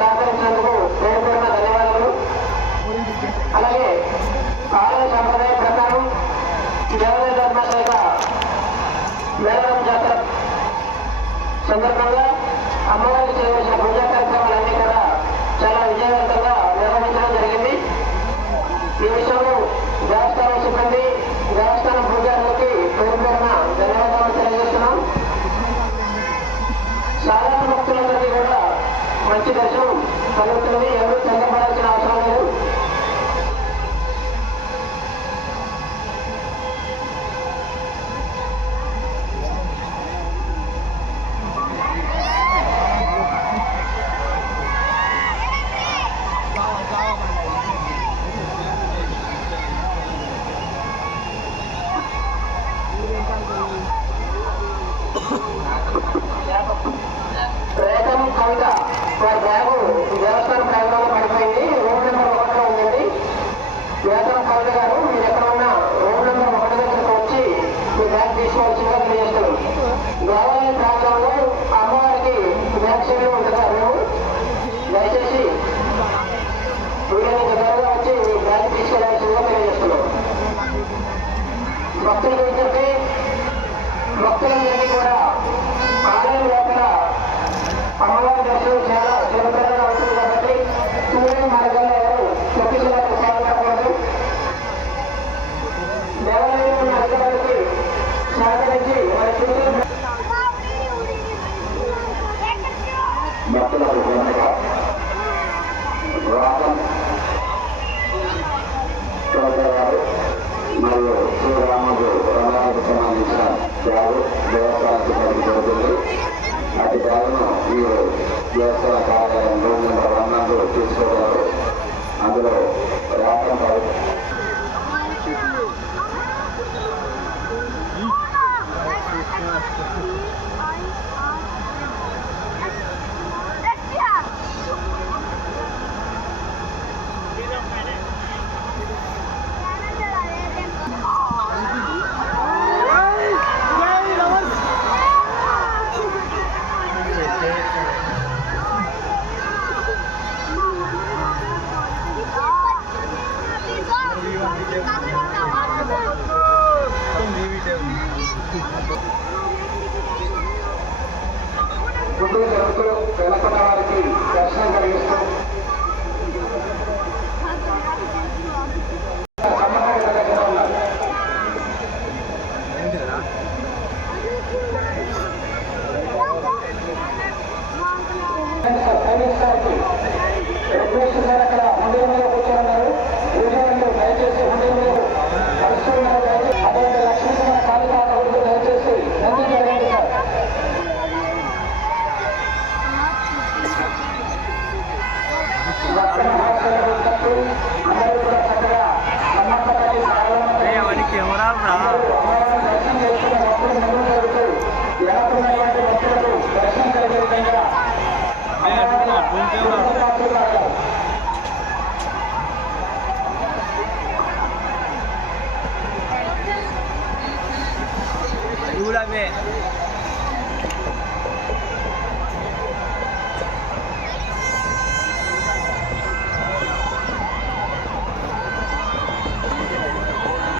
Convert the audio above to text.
సహకరించినందుకు పేరు పేరున ధన్యవాదాలు. అలాగే ఆలయ సంప్రదాయ ప్రకారం దేవాలయ ధర్మశాఖ మేళారం జాతర సందర్భంగా అమ్మవారికి చేయవలసిన పూజా కార్యక్రమాలన్నీ కూడా చాలా విజయవంతంగా నిర్వహించడం జరిగింది. ఈ విషయంలో దేవస్థానం సిబ్బంది, దేవస్థానం పూజారులకి పేరు పేరున ధన్యవాదాలు తెలియజేస్తున్నాం. సాధారణ భక్తులందరికీ కూడా మంచి దర్శనం కలుగుతుంది. ఎవరు చెందపడాల్సిన అవసరం లేదు. ప్రేతం కవిత వారి బ్యాగు దేవస్థానం ప్రాంగణంలో పడిపోయింది. రూమ్ నెంబర్ 1లో ఉందండి. ప్రేతం కవిత గారు మీరు ఎక్కడ ఉన్నా రూమ్ నెంబర్ 1 దగ్గరకు వచ్చి మీ బ్యాగ్ తీసుకోవాల్సిందిగా తెలియజేస్తున్నాం. దేవాలయ ప్రాంగణంలో అమ్మవారికి బ్యాగ్ సేవలు ఉంటున్నారు. దయచేసి వీళ్ళని దగ్గరగా వచ్చి మీ బ్యాగ్ తీసుకెళ్లాల్సిందిగా తెలియజేస్తున్నాం. భక్తులందరికీ కూడా ఆలయం లోపల అమ్మవారి దర్శనం చాలా సులభంగా ఉంటుంది కాబట్టి చూడని మార్గంలో ఎవరు తొక్కిసలకు పాల్గొనకూడదు. దేవాలయంలో ఉన్న అధికారులకి సహకరించి వారి చూసిన మరియు శ్రీరాముడు రమణానికి సంబంధించిన బ్యాగు దేవస్థానానికి జరుగుతుంది. అటు బ్యాగును మీరు దేవస్థాన కార్యాలయం రూమ్ నెంబర్ 1 నందు తీసుకోగలరు. అందులో రాష్ట్రం గుండెలు జరుగుతూ వెనుకున్న వారికి దర్శనం కలిగిస్తూ రిక్వెస్ట్ సార్ అక్కడ మందిరం మీద కూర్చోన్నారు. పూజలు దయచేసి మందిరం మీద కలుస్తున్నారు. దయచేసి అటువంటి లక్ష్మీకుమార కాళికా దయచేసి నంది జరగండి సార్. అందరూ కూడా చక్కగా సమర్థపడి